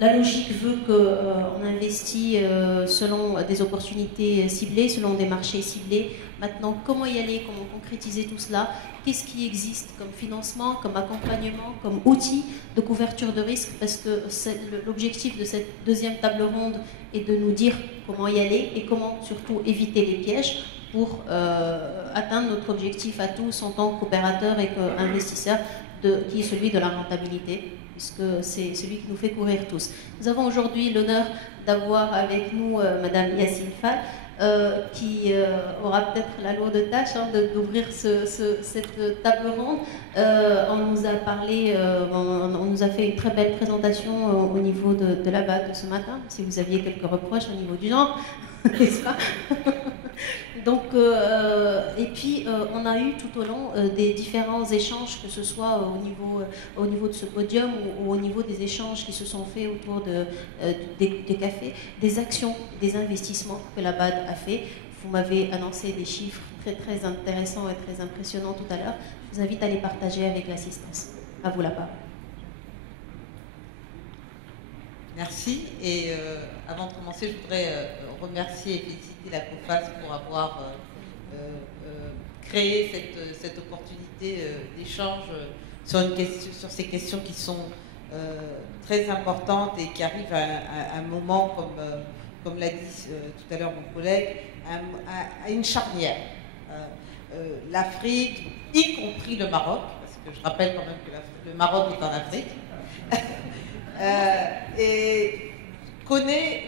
la logique veut qu'on investit selon des opportunités ciblées, selon des marchés ciblés. Maintenant, comment y aller, comment concrétiser tout cela? Qu'est-ce qui existe comme financement, comme accompagnement, comme outil de couverture de risque? Parce que l'objectif de cette deuxième table ronde est de nous dire comment y aller et comment surtout éviter les pièges pour atteindre notre objectif à tous en tant qu'opérateurs et qu'investisseurs, qui est celui de la rentabilité, puisque c'est celui qui nous fait courir tous. Nous avons aujourd'hui l'honneur d'avoir avec nous Madame Yacine Fall, qui aura peut-être la lourde tâche d'ouvrir cette table ronde. On nous a parlé, on nous a fait une très belle présentation au niveau de la BAD de ce matin, si vous aviez quelques reproches au niveau du genre, n'est-ce pas? Donc, et puis, on a eu tout au long des différents échanges, que ce soit au niveau de ce podium ou au niveau des échanges qui se sont faits autour des cafés, des actions, des investissements que la BAD a fait. Vous m'avez annoncé des chiffres très, très intéressants et très impressionnants tout à l'heure. Je vous invite à les partager avec l'assistance. À vous la parole. Merci. Et avant de commencer, je voudrais remercier et féliciter la COFAS pour avoir créé cette opportunité d'échange sur ces questions qui sont très importantes et qui arrivent à un moment, comme l'a dit tout à l'heure mon collègue, à une charnière. L'Afrique, y compris le Maroc, parce que je rappelle quand même que le Maroc est en Afrique, et connaît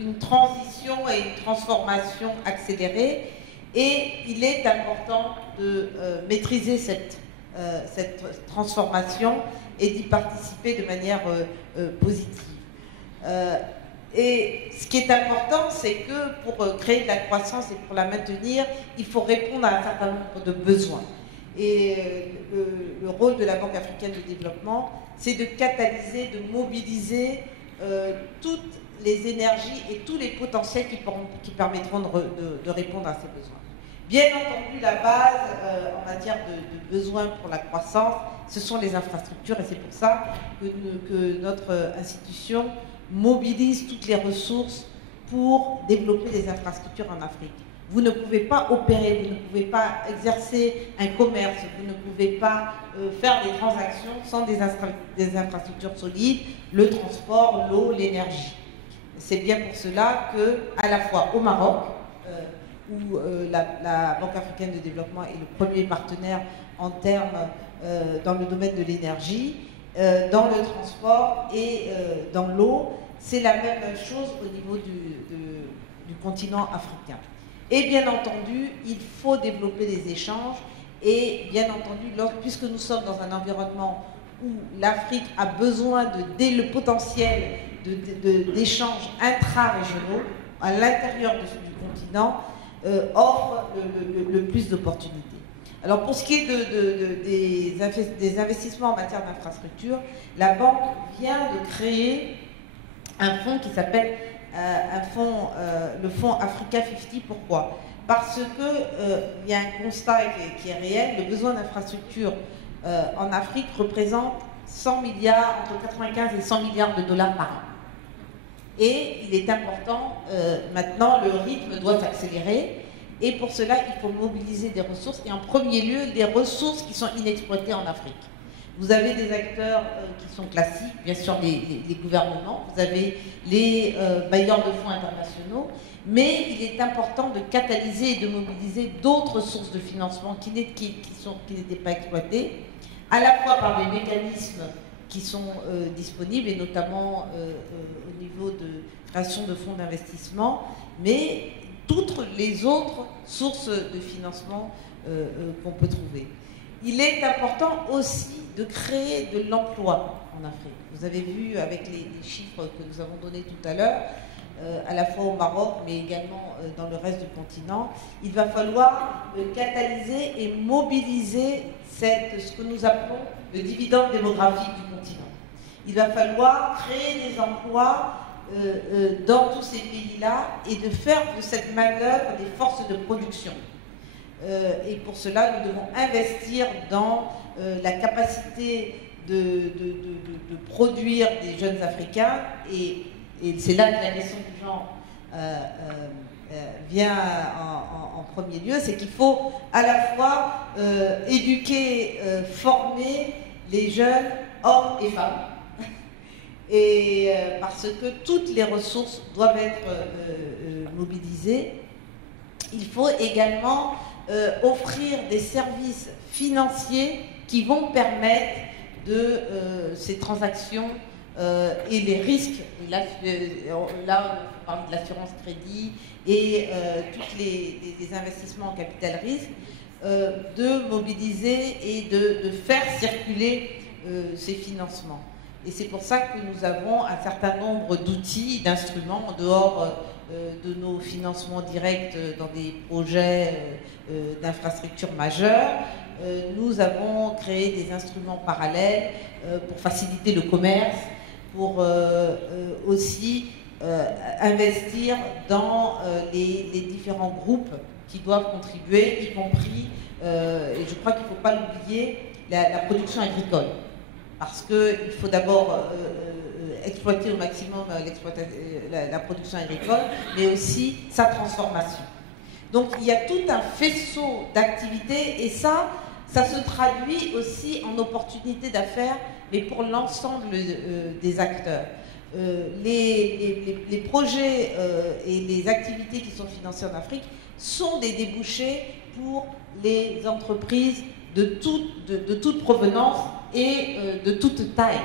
une transition et une transformation accélérée, et il est important de maîtriser cette transformation et d'y participer de manière positive. Et ce qui est important, c'est que pour créer de la croissance et pour la maintenir, il faut répondre à un certain nombre de besoins. Et le rôle de la Banque africaine de développement, c'est de catalyser, de mobiliser toutes les énergies et tous les potentiels qui permettront de répondre à ces besoins. Bien entendu, la base en matière de besoins pour la croissance, ce sont les infrastructures, et c'est pour ça que notre institution mobilise toutes les ressources pour développer des infrastructures en Afrique. Vous ne pouvez pas opérer, vous ne pouvez pas exercer un commerce, vous ne pouvez pas faire des transactions sans des infrastructures solides, le transport, l'eau, l'énergie. C'est bien pour cela que, à la fois au Maroc, où la Banque africaine de développement est le premier partenaire en termes dans le domaine de l'énergie, dans le transport et dans l'eau, c'est la même chose au niveau du continent africain. Et bien entendu, il faut développer des échanges, et bien entendu, puisque nous sommes dans un environnement où l'Afrique a besoin le potentiel d'échanges intra-régionaux à l'intérieur du continent, offre le plus d'opportunités. Alors pour ce qui est des investissements en matière d'infrastructure, la banque vient de créer un fonds qui s'appelle le fonds Africa 50. Pourquoi? Parce qu'il y a un constat qui est réel. Le besoin d'infrastructure en Afrique représente 100 milliards, entre 95 et 100 milliards de dollars par an. Et il est important, maintenant, le rythme doit s'accélérer. Et pour cela, il faut mobiliser des ressources, et en premier lieu, des ressources qui sont inexploitées en Afrique. Vous avez des acteurs qui sont classiques, bien sûr les gouvernements, vous avez les bailleurs de fonds internationaux, mais il est important de catalyser et de mobiliser d'autres sources de financement qui n'étaient pas exploitées, à la fois par les mécanismes qui sont disponibles, et notamment au niveau de création de fonds d'investissement, mais toutes les autres sources de financement qu'on peut trouver. Il est important aussi de créer de l'emploi en Afrique. Vous avez vu avec les chiffres que nous avons donnés tout à l'heure, à la fois au Maroc, mais également dans le reste du continent, il va falloir catalyser et mobiliser ce que nous appelons le dividende démographique du continent. Il va falloir créer des emplois dans tous ces pays-là et de faire de cette main-d'œuvre des forces de production. Et pour cela, nous devons investir dans la capacité de produire des jeunes Africains, et c'est là que la question du genre vient en premier lieu, c'est qu'il faut à la fois éduquer, former les jeunes hommes et femmes, et parce que toutes les ressources doivent être mobilisées. Il faut également offrir des services financiers qui vont permettre de ces transactions et les risques. Et là, on parle de l'assurance crédit et tous les investissements en capital risque, de mobiliser et de faire circuler ces financements. Et c'est pour ça que nous avons un certain nombre d'outils, d'instruments, en dehors de nos financements directs dans des projets d'infrastructures majeures. Nous avons créé des instruments parallèles pour faciliter le commerce, pour aussi investir dans les différents groupes qui doivent contribuer, y compris, et je crois qu'il ne faut pas l'oublier, la production agricole. Parce qu'il faut d'abord exploiter au maximum la production agricole, mais aussi sa transformation. Donc il y a tout un faisceau d'activités, et ça se traduit aussi en opportunités d'affaires, mais pour l'ensemble des acteurs. Les projets et les activités qui sont financées en Afrique sont des débouchés pour les entreprises de toute provenance et de toute taille.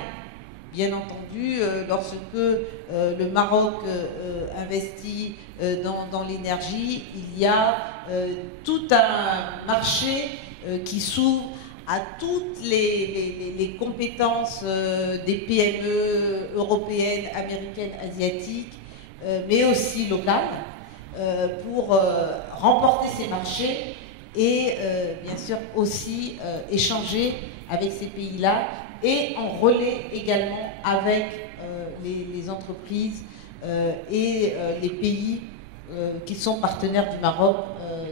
Bien entendu, lorsque le Maroc investit dans l'énergie, il y a tout un marché qui s'ouvre à toutes les compétences des PME européennes, américaines, asiatiques, mais aussi locales, pour remporter ces marchés et bien sûr aussi échanger avec ces pays-là et en relais également avec les entreprises et les pays qui sont partenaires du Maroc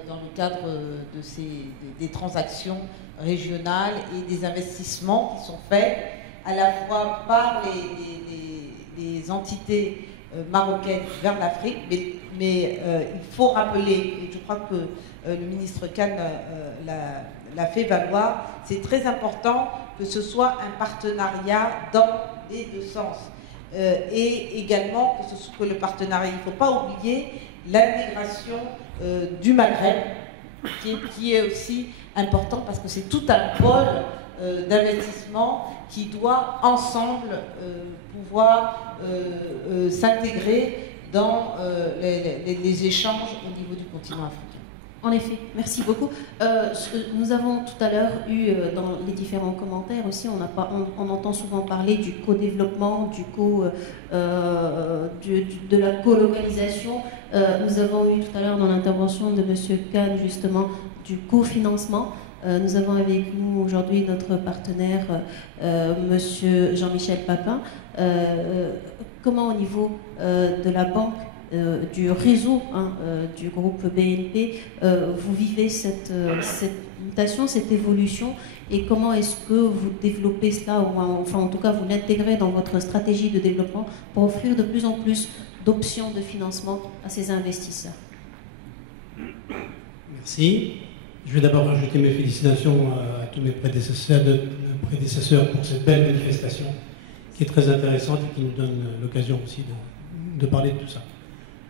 dans le cadre des transactions régionales et des investissements qui sont faits à la fois par les entités marocaines vers l'Afrique, mais il faut rappeler, et je crois que le ministre Khan l'a fait valoir, c'est très important que ce soit un partenariat dans les deux sens. Et également que le partenariat, il ne faut pas oublier l'intégration du Maghreb, qui est aussi important parce que c'est tout un pôle d'investissement qui doit ensemble pouvoir s'intégrer dans les échanges au niveau du continent africain. En effet, merci beaucoup. Nous avons tout à l'heure eu dans les différents commentaires aussi, on entend souvent parler du co-développement, de la colocalisation. Nous avons eu tout à l'heure dans l'intervention de M. Khan justement du cofinancement. Nous avons avec nous aujourd'hui notre partenaire, M. Jean-Michel Papin. Comment au niveau de la banque, du réseau du groupe BNP, vous vivez cette mutation, cette évolution, et comment est-ce que vous développez cela, ou enfin en tout cas vous l'intégrez dans votre stratégie de développement pour offrir de plus en plus d'options de financement à ces investisseurs? Merci. Je vais d'abord rajouter mes félicitations à tous mes prédécesseurs pour cette belle manifestation qui est très intéressante et qui nous donne l'occasion aussi de parler de tout ça.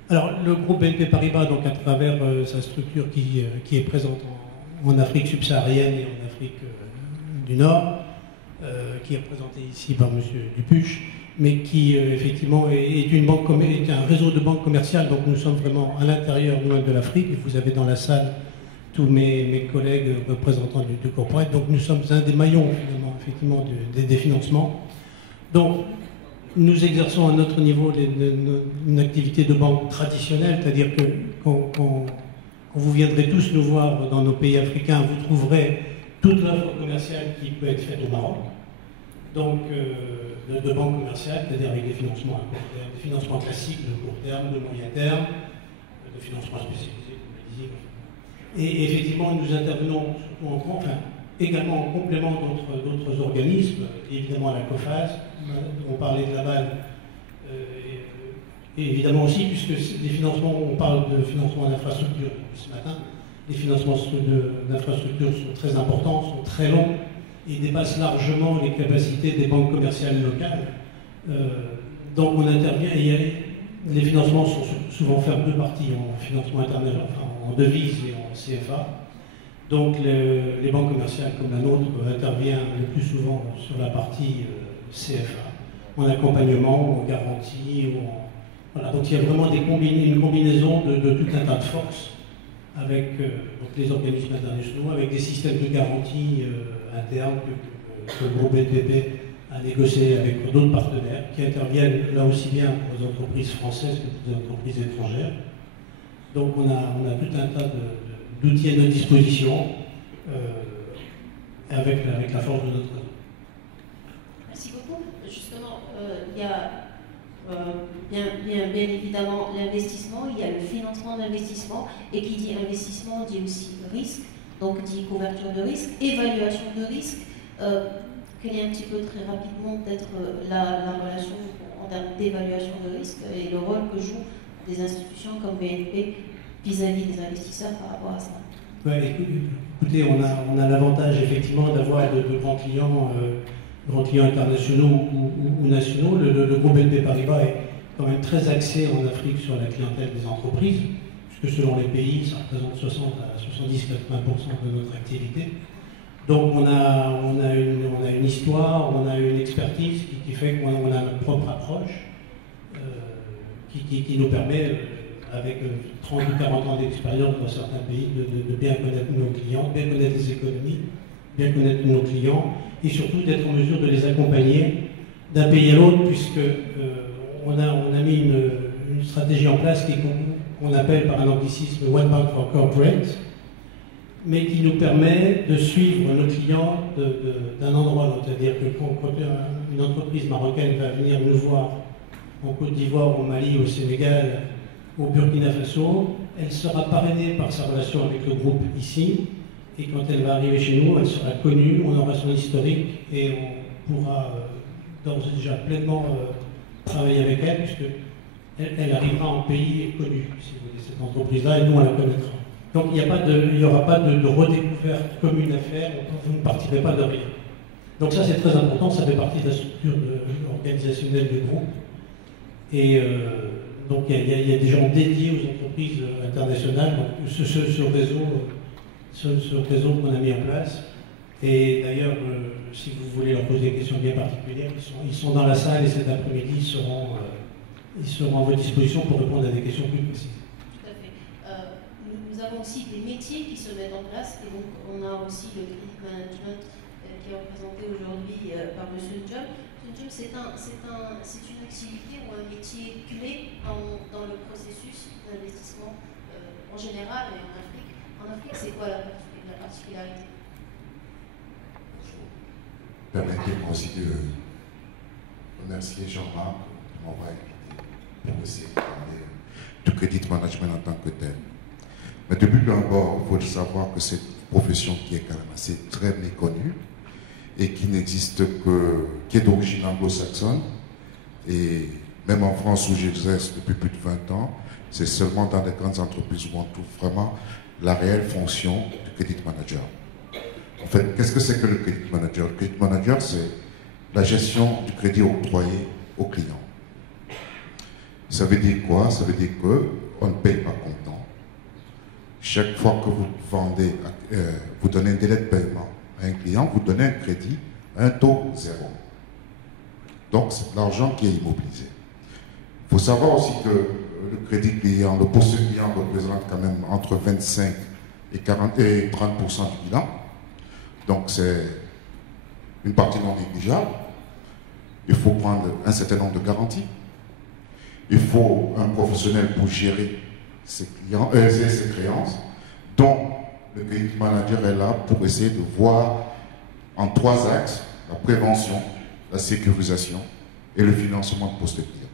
Alors, le groupe BNP Paribas, donc à travers sa structure qui est présente en Afrique subsaharienne et en Afrique du Nord, qui est représentée ici par M. Dupuche, mais qui effectivement est un réseau de banques commerciales. Donc nous sommes vraiment à l'intérieur de l'Afrique. Vous avez dans la salle tous mes collègues représentants du corporate. Donc nous sommes un des maillons finalement, effectivement, des financements. Donc nous exerçons à notre niveau une activité de banque traditionnelle, c'est-à-dire que quand vous viendrez tous nous voir dans nos pays africains, vous trouverez toute l'offre commerciale qui peut être faite au Maroc. Donc de banque commerciale, c'est-à-dire avec des financements à court terme, des financements classiques de court terme, de moyen terme, de financements spécialisés, comme je le disais. Et effectivement, nous intervenons surtout également en complément d'autres organismes, évidemment la COFAS, on parlait de la BAL, et évidemment aussi, puisque les financements, on parle de financement d'infrastructures ce matin, les financements d'infrastructures sont très importants, sont très longs, et dépassent largement les capacités des banques commerciales locales. Donc on intervient, et les financements sont souvent faits en deux parties, en financement international, enfin, en devises et en CFA. Donc les banques commerciales comme la nôtre interviennent le plus souvent sur la partie CFA, en accompagnement, en garantie, voilà. Donc il y a vraiment une combinaison de tout un tas de forces avec donc les organismes internationaux, avec des systèmes de garantie internes que le groupe BNPP a négocié avec d'autres partenaires qui interviennent là aussi bien pour les entreprises françaises que pour les entreprises étrangères. Donc on a tout un tas d'outils à notre disposition avec la force de notre réseau. Merci beaucoup. Justement, il y a bien évidemment l'investissement, il y a le financement d'investissement, et qui dit investissement dit aussi risque, donc dit couverture de risque, évaluation de risque. Quelle est un petit peu très rapidement peut-être la relation en termes d'évaluation de risque et le rôle que jouent des institutions comme BNP vis-à-vis des investisseurs par rapport à ça? Ouais, écoutez, on a l'avantage effectivement d'avoir de grands clients internationaux ou nationaux. Le groupe BNP Paribas est quand même très axé en Afrique sur la clientèle des entreprises, puisque selon les pays, ça représente 60 à 70-80% de notre activité. Donc on a une histoire, on a une expertise qui fait qu'on a notre propre approche, qui nous permet, avec 30 ou 40 ans d'expérience dans certains pays, de bien connaître nos clients, bien connaître les économies, bien connaître nos clients, et surtout d'être en mesure de les accompagner d'un pays à l'autre, puisque on a mis une stratégie en place qu'on appelle par un anglicisme One Bank for Corporate, mais qui nous permet de suivre nos clients d'un endroit à l'autre. C'est-à-dire que quand une entreprise marocaine va venir nous voir en Côte d'Ivoire, au Mali, au Sénégal, au Burkina Faso, elle sera parrainée par sa relation avec le groupe ici, et quand elle va arriver chez nous, elle sera connue, on aura son historique, et on pourra d'ores et déjà pleinement travailler avec elle, puisque elle arrivera en pays connu, si vous voulez, cette entreprise-là, et nous on la connaîtra. Donc il n'y aura pas de redécouverte commune à faire, vous ne partirez pas de rien. Donc ça c'est très important, ça fait partie de la structure organisationnelle du groupe. Et donc il y a des gens dédiés aux entreprises internationales, donc ce réseau qu'on a mis en place. Et d'ailleurs, si vous voulez leur poser des questions bien particulières, ils sont dans la salle et cet après-midi ils seront à votre disposition pour répondre à des questions plus précises. Nous avons aussi des métiers qui se mettent en place, et donc on a aussi le credit management qui est représenté aujourd'hui par M. John. M. John, c'est une activité ou un métier clé dans le processus d'investissement en général et en Afrique. En Afrique, c'est quoi la particularité? Permettez-moi aussi de remercier Jean-Marc de m'avoir invité pour essayer de parler du credit management en tant que tel. Mais de but en bord, il faut savoir que c'est une profession qui est quand même assez très méconnue et qui n'existe qui est d'origine anglo-saxonne. Et même en France où j'exerce depuis plus de 20 ans, c'est seulement dans les grandes entreprises où on trouve vraiment la réelle fonction du credit manager. En fait, qu'est-ce que c'est que le credit manager? Le credit manager, c'est la gestion du crédit octroyé aux clients. Ça veut dire quoi? Ça veut dire qu'on ne paye pas comptant. Chaque fois que vous vendez, vous donnez un délai de paiement à un client, vous donnez un crédit à un taux zéro. Donc, c'est de l'argent qui est immobilisé. Il faut savoir aussi que le crédit client, le pourcent client représente quand même entre 25 et 30% du bilan. Donc, c'est une partie non négligeable. Il faut prendre un certain nombre de garanties. Il faut un professionnel pour gérer ses créances. Donc, le credit manager est là pour essayer de voir en 3 axes: la prévention, la sécurisation et le financement de postes clients.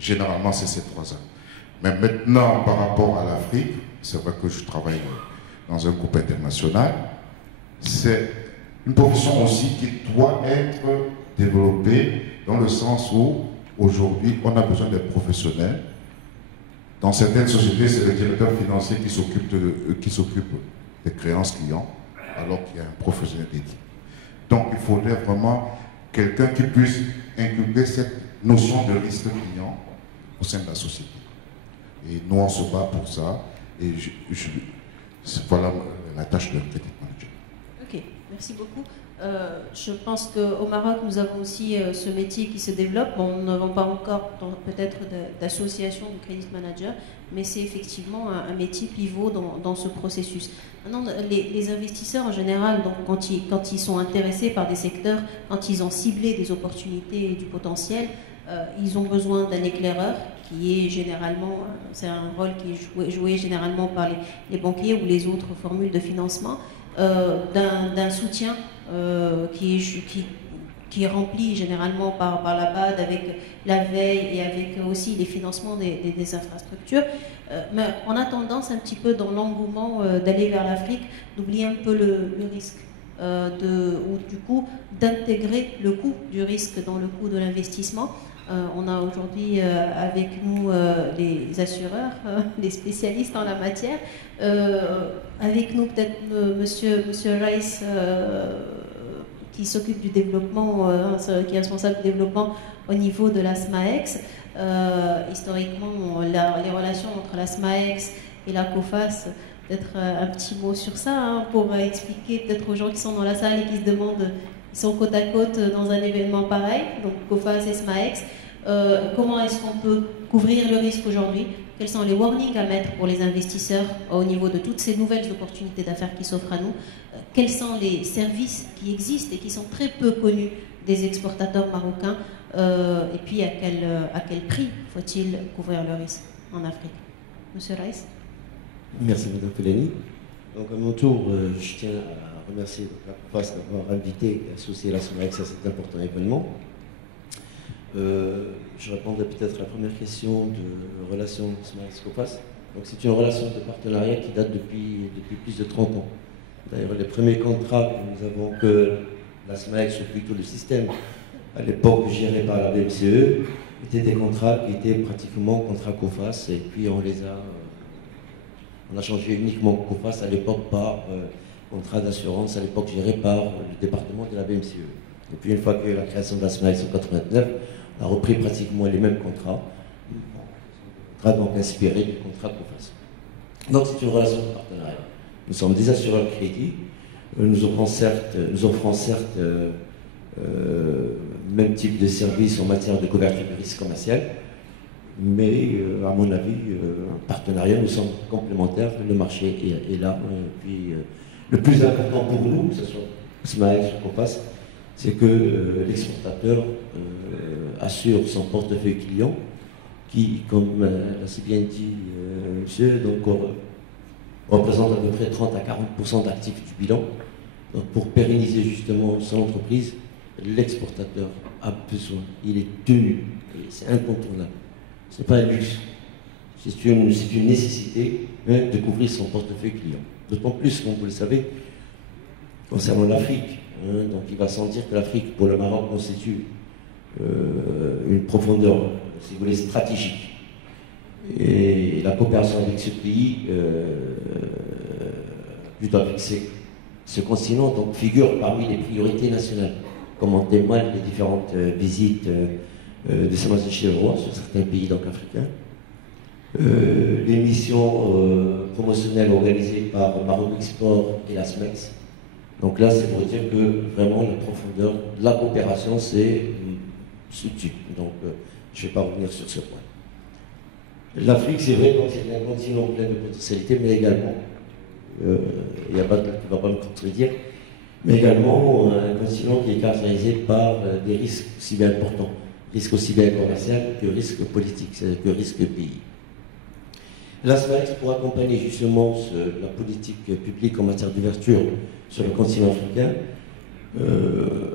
Généralement, c'est ces 3 axes. Mais maintenant, par rapport à l'Afrique, c'est vrai que je travaille dans un groupe international c'est une profession aussi qui doit être développée dans le sens où aujourd'hui on a besoin d'être professionnels. Dans certaines sociétés, c'est le directeur financier qui s'occupe des créances clients, alors qu'il y a un professionnel dédié. Donc il faudrait vraiment quelqu'un qui puisse inculquer cette notion de risque client au sein de la société. Et nous, on se bat pour ça. Et voilà la tâche de credit manager. Ok, merci beaucoup. Je pense qu'au Maroc, nous avons aussi ce métier qui se développe. Bon, nous n'avons pas encore peut-être d'association de credit manager, mais c'est effectivement un métier pivot dans ce processus. Maintenant, les investisseurs en général, donc, quand ils sont intéressés par des secteurs, quand ils ont ciblé des opportunités et du potentiel, ils ont besoin d'un éclaireur qui est généralement, c'est un rôle qui est joué généralement par les banquiers ou les autres formules de financement, d'un soutien qui est rempli généralement par la BAD avec la veille et avec aussi les financements des infrastructures. Mais on a tendance un petit peu dans l'engouement d'aller vers l'Afrique, d'oublier un peu le risque. Ou du coup d'intégrer le coût du risque dans le coût de l'investissement. On a aujourd'hui avec nous les assureurs, les spécialistes en la matière. Avec nous peut-être monsieur Rice qui s'occupe du développement, qui est responsable du développement au niveau de la SMAEX. Historiquement, les relations entre la SMAEX et la COFAS, peut-être un petit mot sur ça, pour expliquer peut-être aux gens qui sont dans la salle et qui se demandent, ils sont côte à côte dans un événement pareil, donc COFAS et SMAEX. Comment est-ce qu'on peut couvrir le risque aujourd'hui? Quels sont les warnings à mettre pour les investisseurs au niveau de toutes ces nouvelles opportunités d'affaires qui s'offrent à nous? Quels sont les services qui existent et qui sont très peu connus des exportateurs marocains? Et puis à quel prix faut-il couvrir le risque en Afrique? Monsieur Rice. Merci Mme Felani. Donc à mon tour, je tiens à remercier la COFAS d'avoir invité et associé la SMAEX à cet important événement. Je répondrai peut-être à la première question de relation SMAEX-COFAS. Donc c'est une relation de partenariat qui date depuis plus de 30 ans. D'ailleurs, les premiers contrats que nous avons, que la SMAEX, ou plutôt le système, à l'époque géré par la BMCE, étaient des contrats qui étaient pratiquement contrats COFAS, et puis on a changé uniquement COFAS à l'époque par contrat d'assurance, à l'époque géré par le département de la BMCE. Et puis une fois que la création de la SMAEX en 1989, on a repris pratiquement les mêmes contrats donc inspirés du contrat COFAS. Donc c'est une relation de partenariat. Nous sommes des assureurs crédits, nous offrons certes même type de service en matière de couverture de risque commercial, mais à mon avis, un partenariat, nous sommes complémentaires, le marché est là. Puis le plus important pour nous, que ce soit SMAEX ou COFAS, c'est que l'exportateur assure son portefeuille client, qui, comme l'a si bien dit monsieur, donc, représente à peu près 30 à 40% d'actifs du bilan. Donc, pour pérenniser justement son entreprise, l'exportateur a besoin, il est tenu, c'est incontournable. Ce n'est pas un luxe, c'est une nécessité de couvrir son portefeuille client. D'autant plus, comme vous le savez, concernant l'Afrique, donc il va sans dire que l'Afrique, pour le Maroc, constitue une profondeur, si vous voulez, stratégique. Et la coopération avec ce pays, plutôt avec ce continent, donc, figure parmi les priorités nationales, comme en témoignent les différentes visites de Sa Majesté le Roi sur certains pays donc, africains. Les missions promotionnelles organisées par Maroc Export et la SMEX. Donc là, c'est pour dire que vraiment la profondeur de la coopération, c'est subtil. Donc je ne vais pas revenir sur ce point. L'Afrique, c'est vrai, c'est un continent plein de potentialités, mais également, il n'y a pas qui ne va pas me contredire, mais également un continent qui est caractérisé par des risques aussi bien importants, risques aussi bien commerciaux que risques politiques, que risques pays. La SMAEX, pour accompagner justement la politique publique en matière d'ouverture sur le continent africain,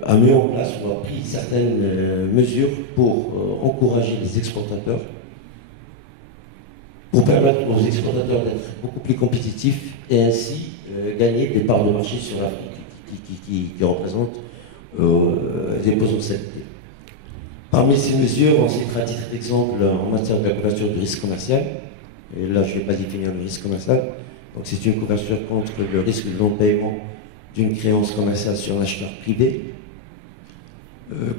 a mis en place ou a pris certaines mesures pour encourager les exportateurs, pour permettre aux exportateurs d'être beaucoup plus compétitifs et ainsi gagner des parts de marché sur l'Afrique. qui représentent des potentialités. Parmi ces mesures, on citera à titre d'exemple en matière de la couverture du risque commercial. Et là, je ne vais pas définir le risque commercial. Donc, c'est une couverture contre le risque de non-paiement d'une créance commerciale sur l'acheteur privé.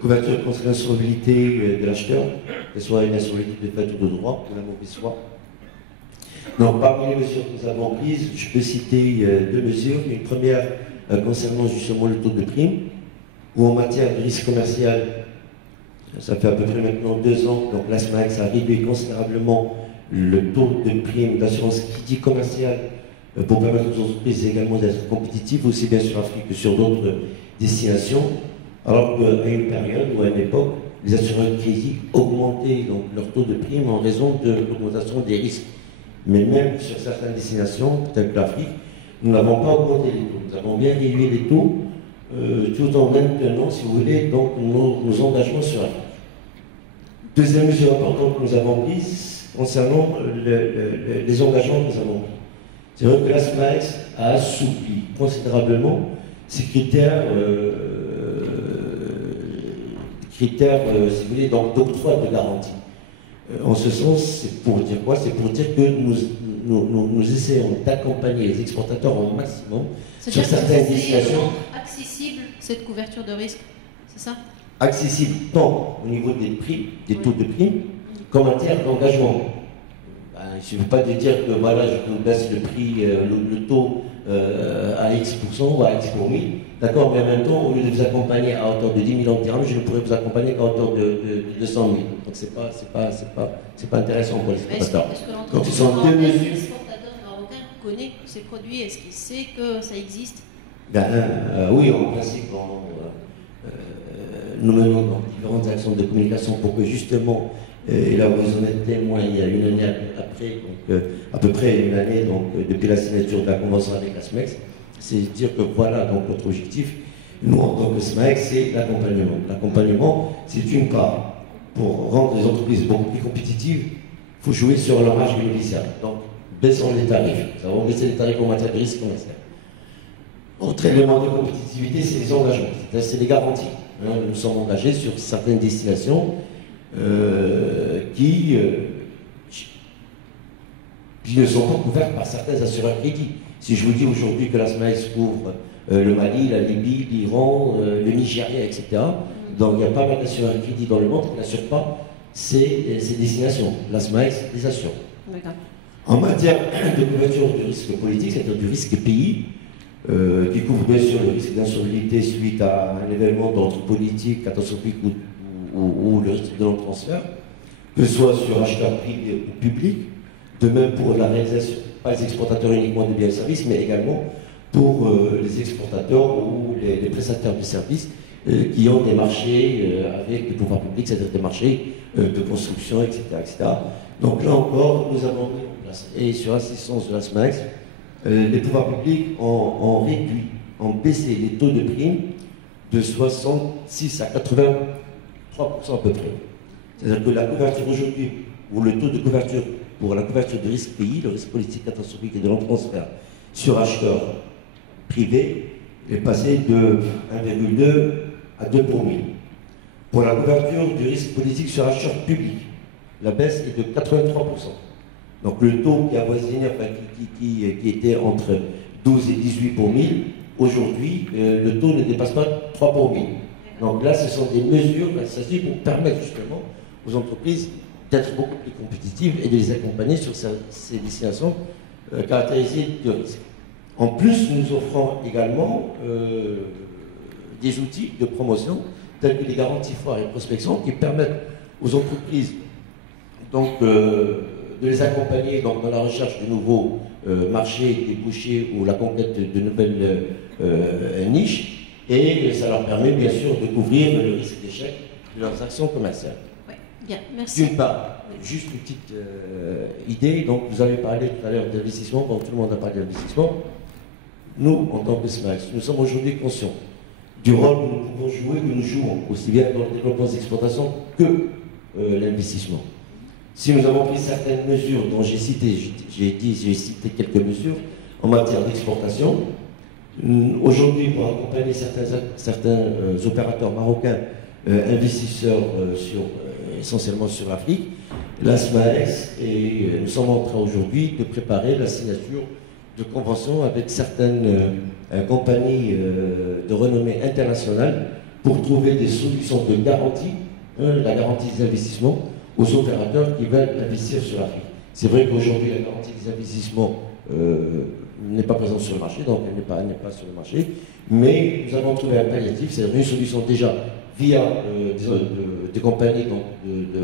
Couverture contre l'insolvabilité de l'acheteur, que ce soit une insolvabilité de fait ou de droit, de la mauvaise foi. Donc, parmi les mesures que nous avons prises, je peux citer deux mesures. Une première concernant justement le taux de prime, où en matière de risque commercial, ça fait à peu près maintenant 2 ans, donc la SMAEX a réduit considérablement le taux de prime d'assurance crédit commerciale pour permettre aux entreprises également d'être compétitives, aussi bien sur l'Afrique que sur d'autres destinations, alors qu'à une période ou à une époque, les assureurs de crédit augmentaient donc leur taux de prime en raison de l'augmentation des risques. Mais même sur certaines destinations, telles que l'Afrique, nous n'avons pas augmenté les taux. Nous avons bien réduit les taux, tout en maintenant, si vous voulez, donc nos engagements sur l'Afrique. Deuxième mesure importante que nous avons prise concernant les engagements que nous avons pris. C'est vrai que la SMAEX a assoupli considérablement ces critères, si vous voulez, d'octroi de garantie. En ce sens, c'est pour dire quoi? C'est pour dire que nous essayons d'accompagner les exportateurs au maximum sur certaines destinations. Accessible, cette couverture de risque, c'est ça? Accessible tant au niveau des prix, des taux de prime, qu'en matière d'engagement. Il ne suffit pas de dire que voilà, je vous baisse le prix, le taux à X% ou à X pour 1000. D'accord, mais en même temps, au lieu de vous accompagner à hauteur de 10 000 dirhams, je ne pourrais vous accompagner qu'à hauteur de 200 000. Donc c'est pas intéressant pour les exportateurs. Est-ce que donc ce sont deux mesures. L'exportateur marocain connaît ces produits? Est-ce qu'il sait que ça existe? Oui, en principe, nous menons dans différentes actions de communication pour que justement, et là vous en êtes témoin, il y a une année après, donc à peu près une année donc, depuis la signature de la convention avec la SMAEX, c'est dire que voilà donc notre objectif, nous en tant que SMAEX, c'est l'accompagnement. L'accompagnement, c'est d'une part, pour rendre les entreprises beaucoup plus compétitives, il faut jouer sur leur marge bénéficiaire. Donc, baissons les tarifs. Nous avons baissé les tarifs en matière de risque commercial. Autre élément de compétitivité, c'est les engagements, c'est les garanties. Nous sommes engagés sur certaines destinations qui ne sont pas couvertes par certains assureurs crédits. Si je vous dis aujourd'hui que la SMAEX couvre le Mali, la Libye, l'Iran, le Nigeria, etc., donc il y a pas mal d'assureurs crédits dans le monde qui n'assurent pas ces destinations. La SMAEX les assure. En matière de couverture du risque politique, c'est-à-dire du risque pays, qui couvre bien sûr le risque d'insolvabilité suite à un événement d'ordre politique, catastrophique ou le risque de non-transfert, que ce soit sur acheteur privé ou public, de même pour la réalisation, pas les exportateurs uniquement de biens et services, mais également pour les exportateurs ou les prestataires de services qui ont des marchés avec les pouvoirs publics, c'est-à-dire des marchés de construction, etc., etc. Donc là encore, nous avons mis en place, et sur l'assistance de la SMAEX, les pouvoirs publics ont réduit, ont baissé les taux de prime de 66 à 83% à peu près. C'est-à-dire que la couverture aujourd'hui, ou le taux de couverture pour la couverture de risque pays, le risque politique catastrophique et de non-transfert sur acheteur privé, est passé de 1,2 à 2 pour 1000. Pour la couverture du risque politique sur acheteur public, la baisse est de 83%. Donc le taux qui avoisinait, enfin, qui était entre 12 et 18 pour 1000, aujourd'hui, le taux ne dépasse pas 3 pour 1000. Donc là, ce sont des mesures pour permettre justement aux entreprises d'être beaucoup plus compétitives et de les accompagner sur ces destinations caractérisées de risque. En plus, nous offrons également des outils de promotion tels que les garanties foires et prospection qui permettent aux entreprises donc, de les accompagner donc, dans la recherche de nouveaux marchés, débouchés ou la conquête de nouvelles niches, et ça leur permet bien sûr de couvrir le risque d'échec de leurs actions commerciales. Ouais, bien, merci. D'une part, juste une petite idée, donc vous avez parlé tout à l'heure d'investissement, quand tout le monde a parlé d'investissement, nous, en tant que SMAEX, nous sommes aujourd'hui conscients du rôle que nous pouvons jouer, que nous jouons, aussi bien dans le développement des exportations que l'investissement. Si nous avons pris certaines mesures dont j'ai cité quelques mesures en matière d'exportation, Aujourd'hui, pour accompagner certains opérateurs marocains, investisseurs essentiellement sur l'Afrique, la SMAEX, et nous sommes en train aujourd'hui de préparer la signature de conventions avec certaines compagnies de renommée internationale pour trouver des solutions de garantie, la garantie des investissements aux opérateurs qui veulent investir sur l'Afrique. C'est vrai qu'aujourd'hui, la garantie des investissements n'est pas présente sur le marché, donc elle n'est pas sur le marché, mais nous avons trouvé un palliatif, c'est-à-dire une solution déjà via des compagnies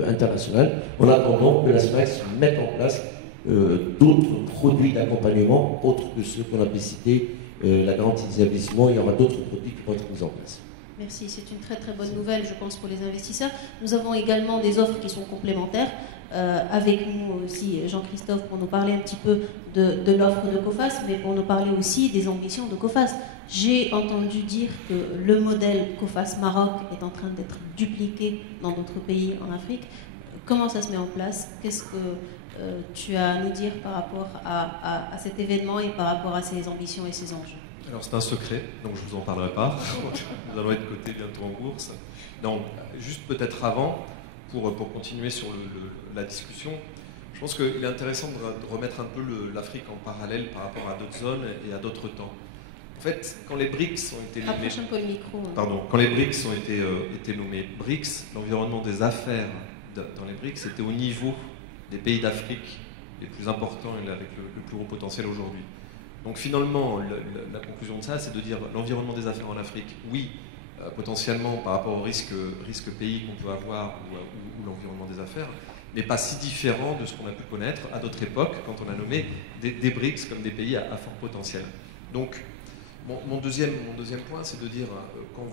internationales, en attendant que la SMAEX mette en place d'autres produits d'accompagnement, autres que ceux qu'on a pu citer, la garantie des investissements. Il y aura d'autres produits qui vont être mis en place. Merci, c'est une très très bonne nouvelle, je pense, pour les investisseurs. Nous avons également des offres qui sont complémentaires. Avec nous aussi Jean-Christophe pour nous parler un petit peu de l'offre de COFAS, mais pour nous parler aussi des ambitions de COFAS. J'ai entendu dire que le modèle COFAS Maroc est en train d'être dupliqué dans d'autres pays en Afrique. Comment ça se met en place? Qu'est-ce que tu as à nous dire par rapport à cet événement et par rapport à ses ambitions et ses enjeux? Alors c'est un secret, donc je ne vous en parlerai pas. Nous allons être cotés bientôt en bourse. Donc juste peut-être avant, pour continuer sur la discussion, je pense qu'il est intéressant de remettre un peu l'Afrique en parallèle par rapport à d'autres zones et à d'autres temps. En fait, quand les BRICS ont été nommés, rapproche un peu le micro. pardon, quand les BRICS ont été nommés BRICS, l'environnement des affaires dans les BRICS était au niveau des pays d'Afrique les plus importants et avec le plus gros potentiel aujourd'hui. Donc finalement, la conclusion de ça, c'est de dire l'environnement des affaires en Afrique, oui, potentiellement par rapport au risque pays qu'on peut avoir ou l'environnement des affaires, mais pas si différent de ce qu'on a pu connaître à d'autres époques quand on a nommé des BRICS comme des pays à fort potentiel. Donc mon deuxième point, c'est de dire quand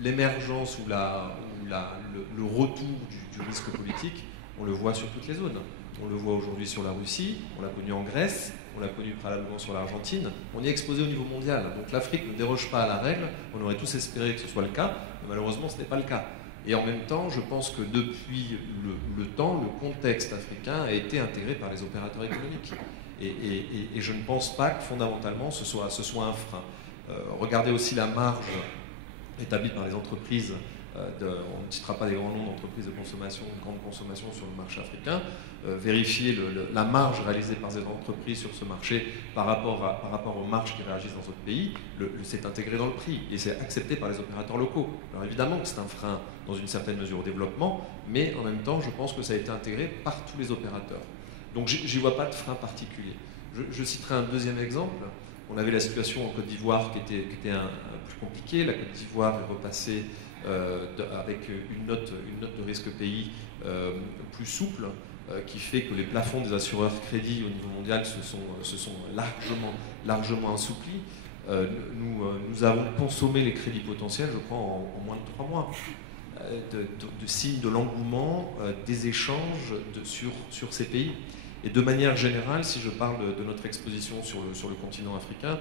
l'émergence ou le retour du risque politique, on le voit sur toutes les zones. On le voit aujourd'hui sur la Russie, on l'a connu en Grèce, on l'a connu préalablement sur l'Argentine. On y est exposé au niveau mondial. Donc l'Afrique ne déroge pas à la règle. On aurait tous espéré que ce soit le cas, mais malheureusement ce n'est pas le cas. Et en même temps, je pense que depuis le temps, le contexte africain a été intégré par les opérateurs économiques. Et je ne pense pas que fondamentalement ce soit un frein. Regardez aussi la marge établie par les entreprises. On ne citera pas des grands noms d'entreprises de consommation, de grande consommation sur le marché africain. Vérifier la marge réalisée par ces entreprises sur ce marché par rapport aux marges qui réagissent dans d'autres pays, c'est intégré dans le prix et c'est accepté par les opérateurs locaux. Alors évidemment que c'est un frein dans une certaine mesure au développement, mais en même temps je pense que ça a été intégré par tous les opérateurs. Donc j'y vois pas de frein particulier. Je citerai un deuxième exemple. On avait la situation en Côte d'Ivoire qui était plus compliquée. La Côte d'Ivoire est repassée avec une note de risque pays plus souple, qui fait que les plafonds des assureurs crédits au niveau mondial se sont largement assouplis. Nous avons consommé les crédits potentiels, je crois, en moins de 3 mois, de signes de l'engouement des échanges sur ces pays. Et de manière générale, si je parle de notre exposition sur le continent africain,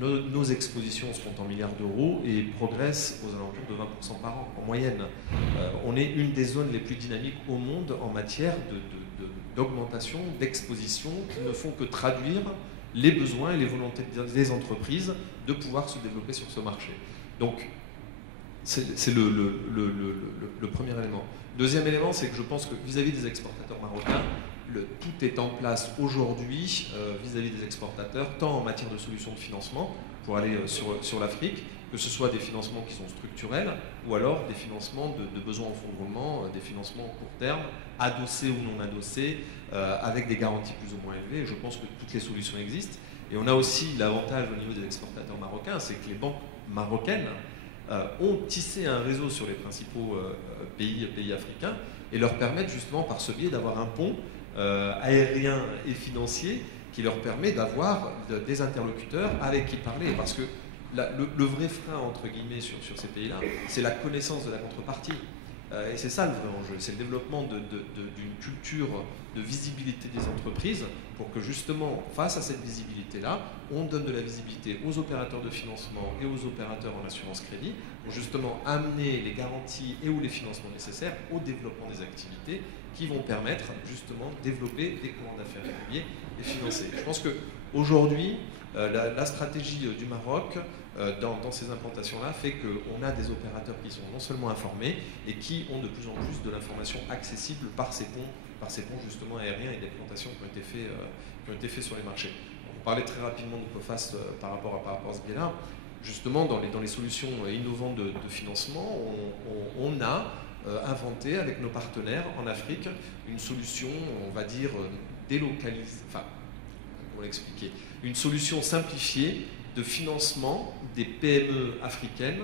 nos expositions se comptent en milliards d'euros et progressent aux alentours de 20% par an, en moyenne. On est une des zones les plus dynamiques au monde en matière d'augmentation, d'exposition, qui ne font que traduire les besoins et les volontés des entreprises de pouvoir se développer sur ce marché. Donc, c'est le premier élément. Deuxième élément, c'est que je pense que vis-à-vis des exportateurs marocains, tout est en place aujourd'hui vis-à-vis des exportateurs, tant en matière de solutions de financement pour aller sur l'Afrique, que ce soit des financements qui sont structurels ou alors des financements de besoins en fonds de roulement, des financements en court terme, adossés ou non adossés, avec des garanties plus ou moins élevées. Je pense que toutes les solutions existent. Et on a aussi l'avantage au niveau des exportateurs marocains, c'est que les banques marocaines ont tissé un réseau sur les principaux pays africains et leur permettent justement par ce biais d'avoir un pont aérien et financier qui leur permet d'avoir des interlocuteurs avec qui parler. Parce que le vrai frein, entre guillemets, sur ces pays-là, c'est la connaissance de la contrepartie. Et c'est ça le vrai enjeu, c'est le développement d'une culture de visibilité des entreprises pour que justement, face à cette visibilité-là, on donne de la visibilité aux opérateurs de financement et aux opérateurs en assurance crédit pour justement amener les garanties et ou les financements nécessaires au développement des activités qui vont permettre justement de développer des courants d'affaires immobiliers et financiers. Je pense qu'aujourd'hui, la stratégie du Maroc dans ces implantations-là fait qu'on a des opérateurs qui sont non seulement informés et qui ont de plus en plus de l'information accessible par ces ponts justement aériens et des plantations qui ont été faits sur les marchés. On parlait très rapidement de COFAS par rapport à ce biais-là. Justement, dans les solutions innovantes de financement, on a inventé avec nos partenaires en Afrique une solution, on va dire, délocalisée, enfin, comment l'expliquer, une solution simplifiée de financement des PME africaines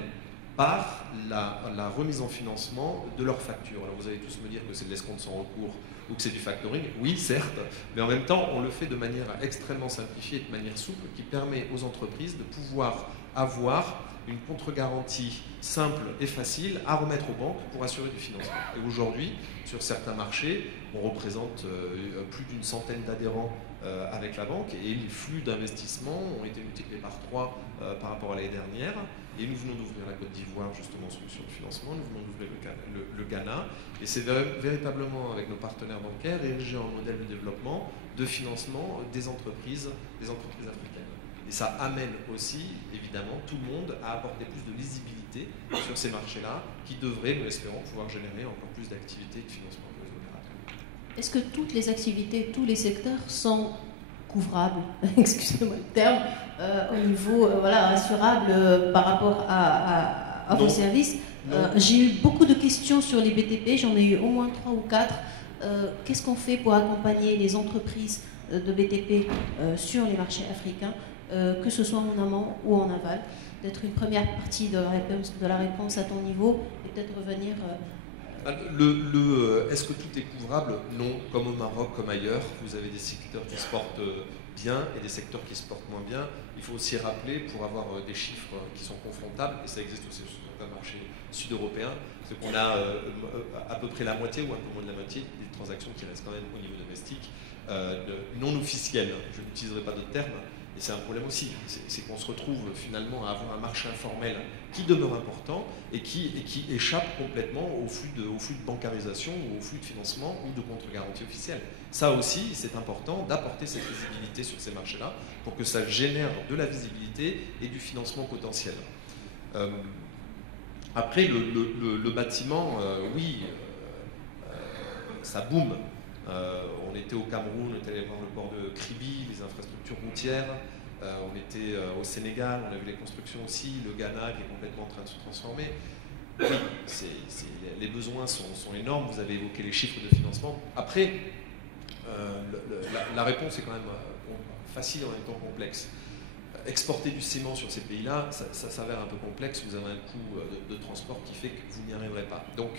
par la remise en financement de leurs factures. Alors vous allez tous me dire que c'est de l'escompte sans recours ou que c'est du factoring. Oui, certes, mais en même temps, on le fait de manière extrêmement simplifiée et de manière souple qui permet aux entreprises de pouvoir avoir une contre-garantie simple et facile à remettre aux banques pour assurer du financement. Et aujourd'hui, sur certains marchés, on représente plus d'une centaine d'adhérents avec la banque et les flux d'investissement ont été multipliés par 3 par rapport à l'année dernière. Et nous venons d'ouvrir la Côte d'Ivoire justement sur le financement, nous venons d'ouvrir le Ghana. Et c'est véritablement avec nos partenaires bancaires érigé en modèle de développement, de financement des entreprises africaines. Et ça amène aussi, évidemment, tout le monde à apporter plus de lisibilité sur ces marchés-là, qui devraient, nous espérons, pouvoir générer encore plus d'activités et de financement pour les opérateurs. Est-ce que toutes les activités, tous les secteurs sont couvrables, excusez-moi le terme, au niveau assurable par rapport à vos services? J'ai eu beaucoup de questions sur les BTP, j'en ai eu au moins 3 ou 4. Qu'est-ce qu'on fait pour accompagner les entreprises de BTP sur les marchés africains, que ce soit en amont ou en aval? Peut-être une première partie de la réponse à ton niveau et peut-être revenir... Est-ce que tout est couvrable? Non, comme au Maroc, comme ailleurs, vous avez des secteurs qui se portent bien et des secteurs qui se portent moins bien. Il faut aussi rappeler, pour avoir des chiffres qui sont confrontables, et ça existe aussi sur certains marchés sud-européens, c'est qu'on a à peu près la moitié ou un peu moins de la moitié des transactions qui restent quand même au niveau domestique, non officielles. Je n'utiliserai pas d'autres termes. Et c'est un problème aussi, c'est qu'on se retrouve finalement à avoir un marché informel qui demeure important et qui échappe complètement au flux de bancarisation ou au flux de financement ou de contre-garantie officielle. Ça aussi, c'est important d'apporter cette visibilité sur ces marchés-là pour que ça génère de la visibilité et du financement potentiel. Après, le bâtiment, oui, ça boom. On était au Cameroun, on était allé voir le port de Kribi, les infrastructures routières, on était au Sénégal, on a vu les constructions aussi, le Ghana qui est complètement en train de se transformer. Oui, les besoins sont énormes, vous avez évoqué les chiffres de financement. Après, la réponse est quand même facile en même temps complexe. Exporter du ciment sur ces pays-là, ça s'avère un peu complexe, vous avez un coût de transport qui fait que vous n'y arriverez pas. Donc,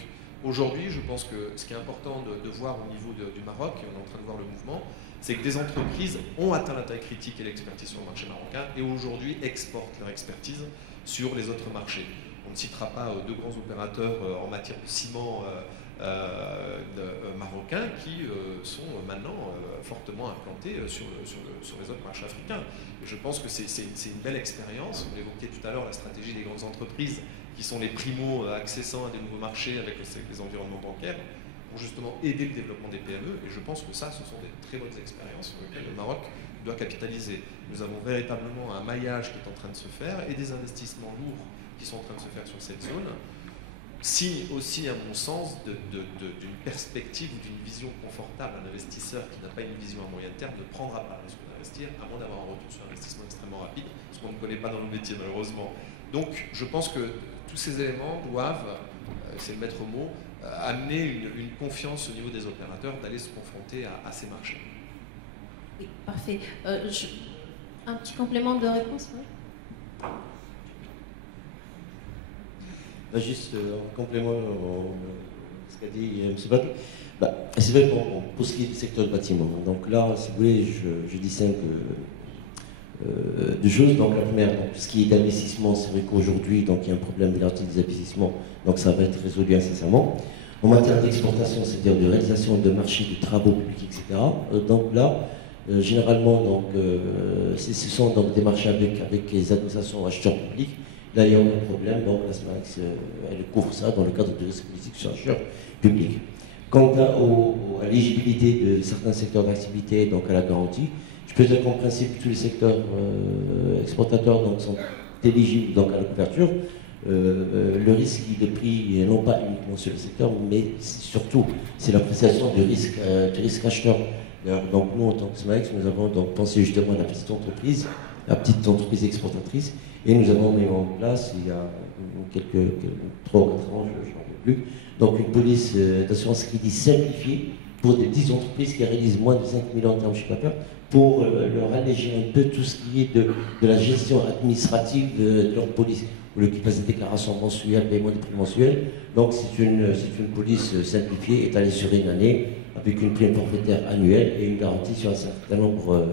aujourd'hui, je pense que ce qui est important de voir au niveau du Maroc, et on est en train de voir le mouvement, c'est que des entreprises ont atteint la taille critique et l'expertise sur le marché marocain et aujourd'hui exportent leur expertise sur les autres marchés. On ne citera pas deux grands opérateurs en matière de ciment marocains qui sont maintenant fortement implantés sur les autres marchés africains. Et je pense que c'est une belle expérience. On évoquait tout à l'heure la stratégie des grandes entreprises qui sont les primo-accessants à des nouveaux marchés avec les environnements bancaires, pour justement aider le développement des PME. Et je pense que ça, ce sont des très bonnes expériences sur lesquelles le Maroc doit capitaliser. Nous avons véritablement un maillage qui est en train de se faire et des investissements lourds qui sont en train de se faire sur cette zone. Signe aussi, à mon sens, d'une perspective ou d'une vision confortable. Un investisseur qui n'a pas une vision à moyen terme ne prendra pas le risque d'investir, à moins d'avoir un retour sur investissement extrêmement rapide, ce qu'on ne connaît pas dans le métier malheureusement. Donc je pense que tous ces éléments doivent, c'est le maître mot, amener une confiance au niveau des opérateurs d'aller se confronter à ces marchés. Oui, parfait. Un petit complément de réponse, oui. Juste en complément à ce qu'a dit M. Badou, c'est vrai pour ce qui est du secteur du bâtiment. Donc là, si vous voulez, je distingue deux choses. Donc la première, donc, ce qui est d'investissement, c'est vrai qu'aujourd'hui, donc il y a un problème de l'article des investissements, donc ça va être résolu incessamment. En matière d'exportation, c'est-à-dire de réalisation de marchés, de travaux publics, etc. Donc là, généralement, donc, ce sont donc des marchés avec les administrations acheteurs publics. Là, il y a un problème, donc la SMAX, elle couvre ça dans le cadre de sa politique sur acheteurs publics. Quant à l'éligibilité de certains secteurs d'activité, donc à la garantie, je peux dire qu'en principe, tous les secteurs exportateurs donc, sont éligibles donc, à la couverture. Le risque de prix, non pas uniquement sur le secteur, mais surtout, c'est l'appréciation du risque acheteur. Donc nous, en tant que SMAEX, nous avons donc pensé justement à la petite entreprise exportatrice, et nous avons mis en place, il y a quelques 3 ou 4 ans, je n'en sais plus, donc une police d'assurance crédit simplifiée pour des petites entreprises qui réalisent moins de 5 millions en termes de chiffre d'affaires, pour leur alléger un peu tout ce qui est de la gestion administrative de leur police, ou le qui passe des déclarations mensuelles, paiement des prix mensuels. Donc c'est une police simplifiée, étalée sur une année, avec une prime forfaitaire annuelle et une garantie sur un certain nombre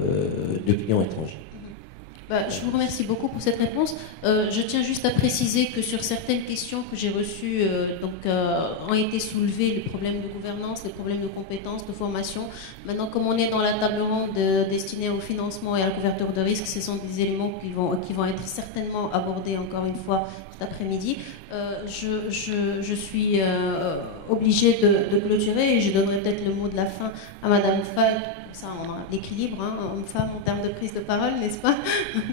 de clients étrangers. Je vous remercie beaucoup pour cette réponse. Je tiens juste à préciser que sur certaines questions que j'ai reçues, ont été soulevées les problèmes de gouvernance, les problèmes de compétences, de formation. Maintenant, comme on est dans la table ronde destinée au financement et à la couverture de risque, ce sont des éléments qui vont être certainement abordés encore une fois cet après-midi. Je suis obligée de clôturer, et je donnerai peut-être le mot de la fin à Madame Fall. Ça, on a l'équilibre, hein, homme-femme en termes de prise de parole, n'est-ce pas,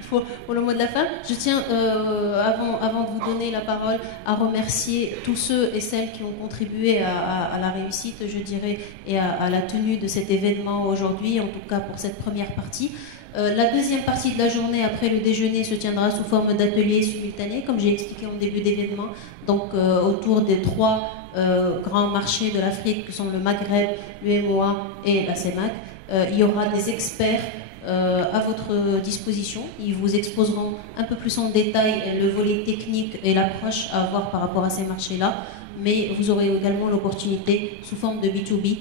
pour le mot de la fin. Je tiens, avant de vous donner la parole, à remercier tous ceux et celles qui ont contribué à la réussite, je dirais, et à la tenue de cet événement aujourd'hui, en tout cas pour cette première partie. La deuxième partie de la journée, après le déjeuner, se tiendra sous forme d'ateliers simultanés, comme j'ai expliqué en début d'événement, donc autour des 3 grands marchés de l'Afrique, que sont le Maghreb, l'UEMOA et la CEMAC. Il y aura des experts à votre disposition. Ils vous exposeront un peu plus en détail le volet technique et l'approche à avoir par rapport à ces marchés-là. Mais vous aurez également l'opportunité, sous forme de B2B,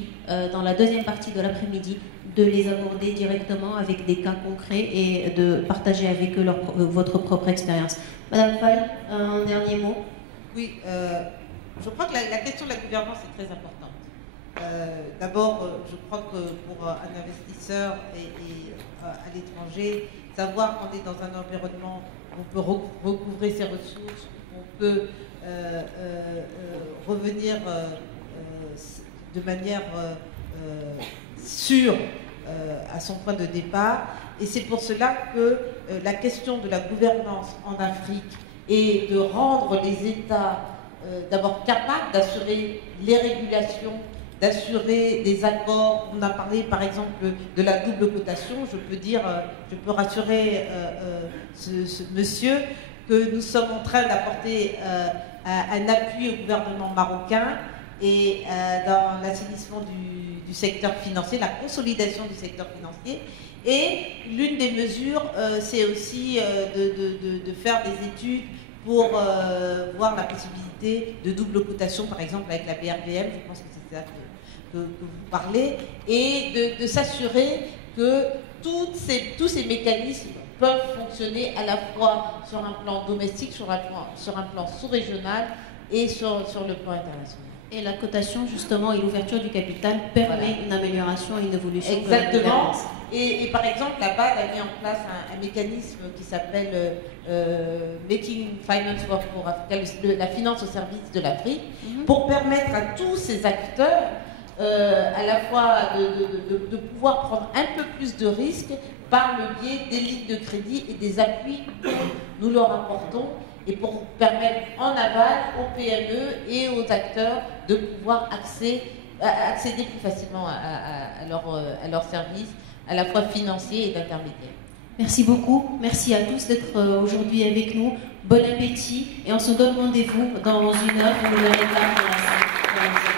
dans la deuxième partie de l'après-midi, de les aborder directement avec des cas concrets et de partager avec eux votre propre expérience. Madame Fall, un dernier mot. Oui, je crois que la question de la gouvernance est très importante. D'abord, je crois que pour un investisseur et à l'étranger, savoir qu'on est dans un environnement où on peut recouvrer ses ressources, où on peut revenir de manière sûre à son point de départ. Et c'est pour cela que la question de la gouvernance en Afrique et de rendre les États d'abord capables d'assurer les régulations, d'assurer des accords. On a parlé par exemple de la double cotation. Je peux rassurer ce monsieur que nous sommes en train d'apporter un appui au gouvernement marocain et dans l'assainissement du secteur financier, la consolidation du secteur financier. Et l'une des mesures, c'est aussi de faire des études pour voir la possibilité de double cotation, par exemple avec la BRBM, je pense que c'est ça que vous parlez, et de s'assurer que tous ces mécanismes peuvent fonctionner à la fois sur un plan domestique, sur un plan sous-régional et sur le plan international. Et la cotation, justement, et l'ouverture du capital permet une amélioration et une évolution. Exactement. Et par exemple, la BAD a mis en place un mécanisme qui s'appelle Making Finance Work for Africa, la finance au service de l'Afrique, pour permettre à tous ces acteurs à la fois de pouvoir prendre un peu plus de risques par le biais des lignes de crédit et des appuis que nous leur apportons, et pour permettre en aval aux PME et aux acteurs de pouvoir accéder plus facilement à leurs services, à la fois financiers et d'intermédiaires. Merci beaucoup. Merci à tous d'être aujourd'hui avec nous. Bon appétit et on se donne rendez-vous dans 1 heure. On est là pour la salle.